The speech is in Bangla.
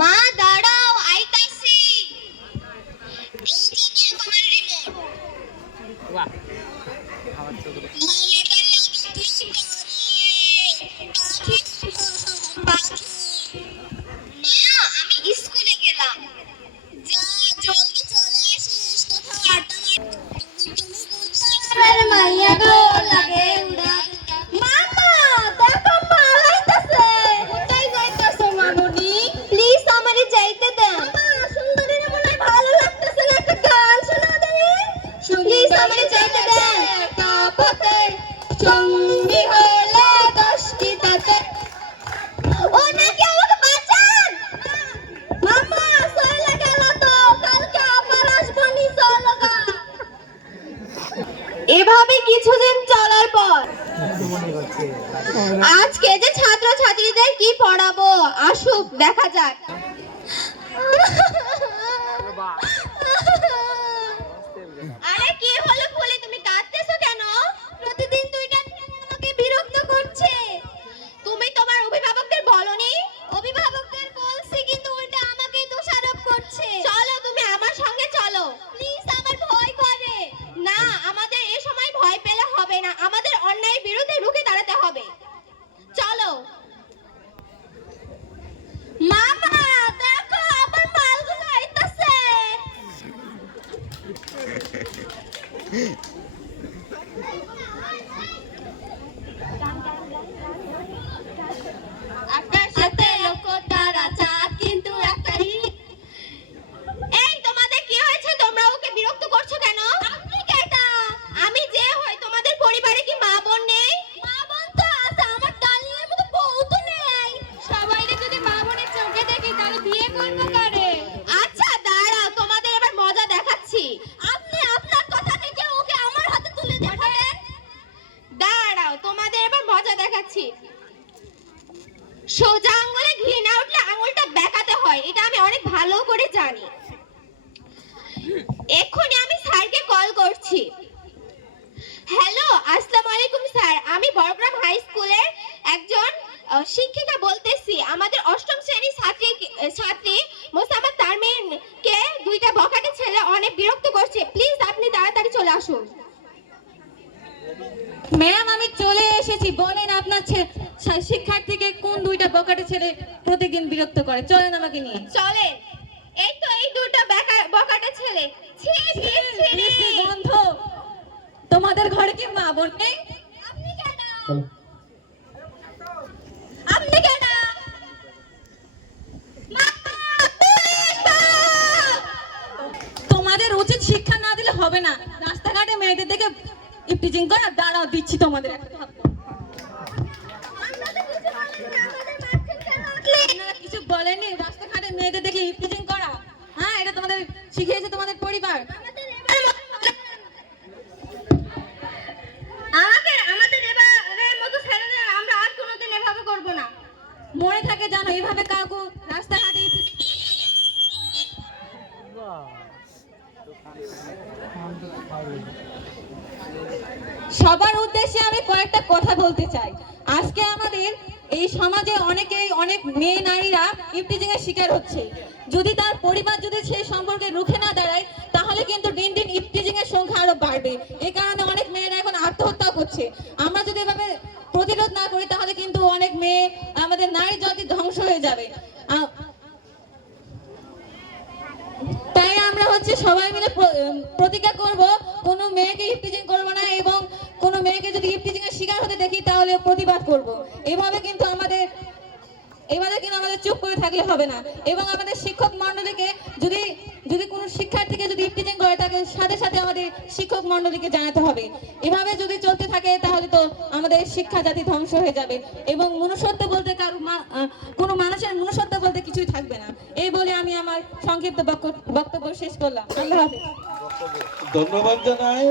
মা দাঁড়াও, আইতাছি। এই যে নিয়ে তোমার রিমোট। বাহ, আমার ছোট মায়াটা লাগতেছে করে। পাখি। মা, আমি স্কুলে গেলাম। যা জলদি চলে আসিস, কোথাও আড্ডা মার। তুমি গুলশানের মাইয়া গো লাগে উড়া। মামা, দেখো মা আইতাছে। কোথায় যাইতাছো মামুনি? প্লিজ আমারে যাইতে দেন। মামা, সুন্দরীর মনে হয় ভালো লাগতেছে না, একটা গান শোনা দেন। প্লিজ আমারে যাইতে দেন। কাপতে সঙ্গী হলে দশটি তাতে। ও নাকি আমাকে বাঁচান। মামা, চলে গেল তো, কালকে আবার আসবো নি, চলো গা। এভাবে কিছুদিন চলার পর আজকে যে ছাত্র ছাত্রীদের কি পড়াবো, আসুক দেখা যাক। আরে কি হলো ফুলি, তুমি কাঁদতেছো কেন? প্রতিদিন দুইটা ছেলে আমাকে বিরক্ত করছে। তুমি তোমার অভিভাবকদের বলনি? অভিভাবকদের বলছি, কিন্তু উল্টা আমাকেই দোষারোপ করছে। চলো তুমি আমার সঙ্গে চলো। প্লিজ, আমার ভয় করে। না, আমাদের এই সময় ভয় পেলে হবে না, আমাদের অন্যায়ের বিরুদ্ধে রুখে দাঁড়াতে হবে। চলো। মামা, দেখো আমার মালগুলো আইতাছে। আকাশেতে লক্ষ তারা, চাঁদ কিন্তু একটাই। এই তোমাদের কি হয়েছে? তোমরা ওকে বিরক্ত করছো কেন? আপনি কেটা? আমি যে হই, তোমাদের পরিবারে কি মা বোন নেই? মা বোন তো আছে, আমার ডালিমের মতো বউ তো নেই। সবাইকে যদি মা বোনের চোখে দেখি তাহলে বিয়ে করব কারে? আচ্ছা দাঁড়াও, তোমাদের এবার মজা দেখাচ্ছি। আপনি আপনার কথা থেকে ওকে আমার হাতে তুলে দেখাবেন। দাঁড়াও, তোমাদের এবার মজা দেখাচ্ছি। সোজা আঙ্গুলে ঘি না উঠলে আঙ্গুলটা বেঁকাতে হয়, এটা আমি অনেক ভালো করে জানি। এক্ষুনি আমি স্যারকে কল করছি। হ্যালো, আসসালামু আলাইকুম স্যার, আমি বড়গ্রাম হাই স্কুলের একজন শিক্ষিকা বলতেছি। আমাদের অষ্টম শ্রেণীর ছাত্রী মোসাম্মদ তারমিনকে দুইটা বখাটে ছেলে অনেক বিরক্ত করছে। প্লিজ আপনি তাড়াতাড়ি চলে আসুন। ম্যাম, আমি চলে এসেছি। বলেন আপনার শিক্ষার্থীকে কোন দুইটা বকাটে ছেলে প্রতিদিন বিরক্ত করে? চলেন আমাকে নিয়ে। চলেন। এই তো এই দুটো বখাটে ছেলে। ছি ছি ছি। বিশ্রী গন্ধ। তোমাদের ঘরে কি মা বোন নেই? আপনি কেডা? আপনি কেডা? তোমাদের উচিত শিক্ষা না দিলে হবে না। রাস্তাঘাটে মেয়েদের দেখে ইপটিজিং করা। দাঁড়াও, দিচ্ছি তোমাদের একটা থাপ্পড়। আপনারা কিছু বলেননি? রাস্তাঘাটে মেয়েদের দেখে ইপটিজিং করা, হ্যাঁ, এটা তোমাদের শিখিয়েছে তোমাদের পরিবার। আমাদের এবারের মতো ছেড়ে দেন, আমরা আর কোনোদিন এভাবে করব না। মনে থাকে জানো, এভাবে কাউকে রাস্তাঘাটে সবার উদ্দেশ্যে আমি কয়েকটা কথা বলতে চাই। আজকে আমাদের এই সমাজে অনেক মেয়ে নারীরা ইপটিজিং এর শিকার হচ্ছে। যদি তার পরিবার যদি সেই সম্পর্কে রুখে না দাঁড়ায়, তাহলে কিন্তু দিন দিন ইপটিজিং এর সংখ্যা আরো বাড়বে। এই কারণে অনেক মেয়েরা এখন আত্মহত্যা করছে। আমরা যদি এভাবে প্রতিরোধ না করি, তাহলে কিন্তু অনেক মেয়ে, আমাদের নারী জাতি ধ্বংস হয়ে যাবে। তাই আমরা সবাই মিলে প্রতিজ্ঞা করব, কোনো মেয়েকে ইপটিজিং করব না, এবং কোনো মেয়েকে যদি ইপটিজিং এর শিকার হতে দেখি তাহলে প্রতিবাদ করব। এভাবে কিন্তু আমাদের চুপ করে থাকলে হবে না। এবং আমাদের শিক্ষক মণ্ডলীকে যদি কোনো শিক্ষার্থীকে যদি ইপটিজিং করে, তাকে সাথে সাথে আমাদের শিক্ষক মণ্ডলীকে জানাতে হবে। এভাবে যদি চলতে থাকে তাহলে তো আমাদের শিক্ষা জাতি ধ্বংস হয়ে যাবে, এবং মনুষ্যত্ব বলতে কোনো মানুষের মনুষ্যত্ব বলতে কিছুই থাকবে না। এই বলে আমি আমার সংক্ষিপ্ত বক্তব্য শেষ করলাম। আল্লাহ হাফেজ। ধন্যবাদ জানাই।